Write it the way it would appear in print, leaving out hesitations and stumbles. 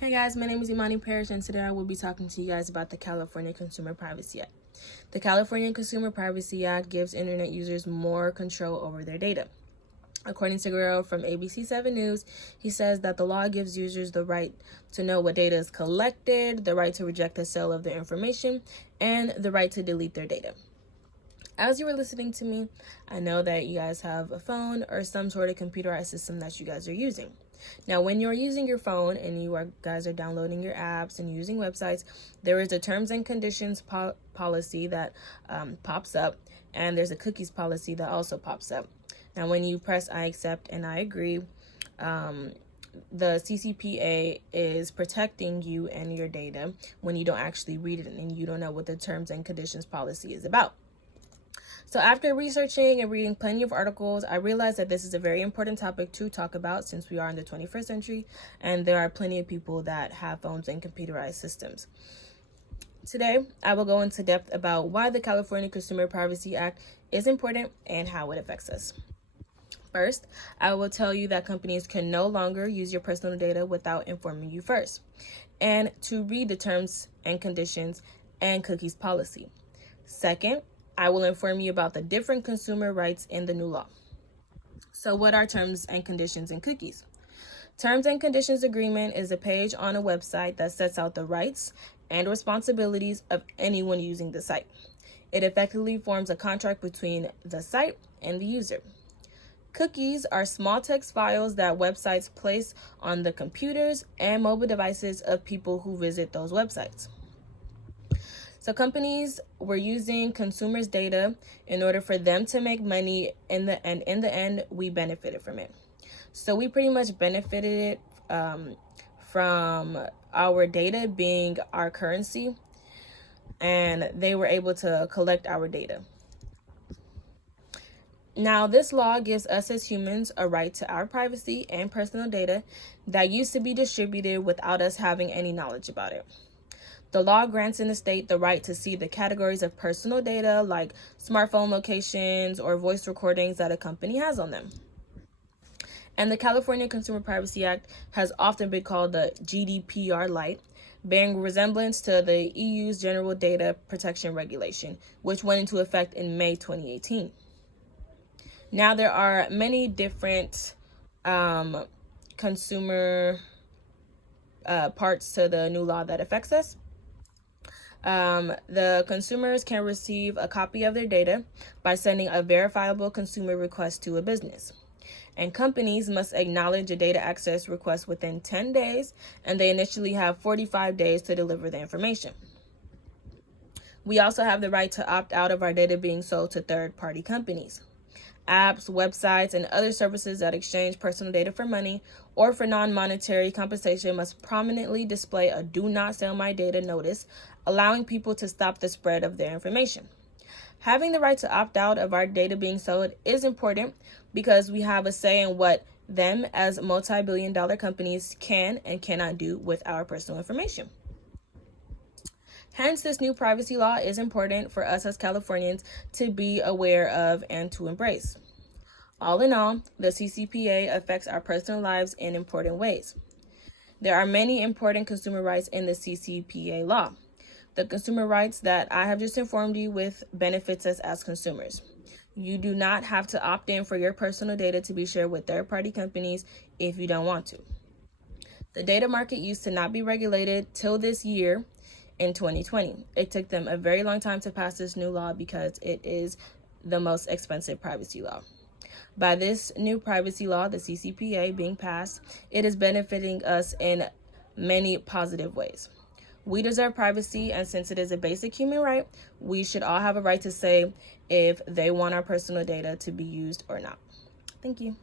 Hey guys, my name is Imani Parrish, and today I will be talking to you guys about the California Consumer Privacy Act. The California Consumer Privacy Act gives internet users more control over their data. According to Guerrero from ABC 7 News, he says that the law gives users the right to know what data is collected, the right to reject the sale of their information, and the right to delete their data. As you were listening to me, I know that you guys have a phone or some sort of computerized system that you guys are using. Now, when you're using your phone and guys are downloading your apps and using websites, there is a terms and conditions policy that pops up, and there's a cookies policy that also pops up. Now, when you press I accept and I agree, the CCPA is protecting you and your data when you don't actually read it and you don't know what the terms and conditions policy is about. So after researching and reading plenty of articles, I realized that this is a very important topic to talk about since we are in the 21st century and there are plenty of people that have phones and computerized systems. Today, I will go into depth about why the California Consumer Privacy Act is important and how it affects us. First, I will tell you that companies can no longer use your personal data without informing you first, and to read the terms and conditions and cookies policy. Second, I will inform you about the different consumer rights in the new law. So what are terms and conditions and cookies? Terms and conditions agreement is a page on a website that sets out the rights and responsibilities of anyone using the site. It effectively forms a contract between the site and the user. Cookies are small text files that websites place on the computers and mobile devices of people who visit those websites. So companies were using consumers' data in order for them to make money, and in the end, we benefited from it. So we pretty much benefited from our data being our currency, and they were able to collect our data. Now, this law gives us as humans a right to our privacy and personal data that used to be distributed without us having any knowledge about it. The law grants an state the right to see the categories of personal data like smartphone locations or voice recordings that a company has on them. And the California Consumer Privacy Act has often been called the GDPR Lite, bearing resemblance to the EU's General Data Protection Regulation, which went into effect in May 2018. Now, there are many different consumer parts to the new law that affects us. The consumers can receive a copy of their data by sending a verifiable consumer request to a business. And companies must acknowledge a data access request within 10 days, and they initially have 45 days to deliver the information. We also have the right to opt out of our data being sold to third-party companies. Apps, websites, and other services that exchange personal data for money or for non-monetary compensation must prominently display a "Do Not Sell My Data" notice, allowing people to stop the spread of their information. Having the right to opt out of our data being sold is important because we have a say in what them as multi-billion-dollar companies can and cannot do with our personal information. Hence, this new privacy law is important for us as Californians to be aware of and to embrace. All in all, the CCPA affects our personal lives in important ways. There are many important consumer rights in the CCPA law. The consumer rights that I have just informed you with benefits us as consumers. You do not have to opt in for your personal data to be shared with third-party companies if you don't want to. The data market used to not be regulated till this year in 2020. It took them a very long time to pass this new law because it is the most expensive privacy law. By this new privacy law, the CCPA, being passed, it is benefiting us in many positive ways. We deserve privacy, and since it is a basic human right, we should all have a right to say if they want our personal data to be used or not. Thank you.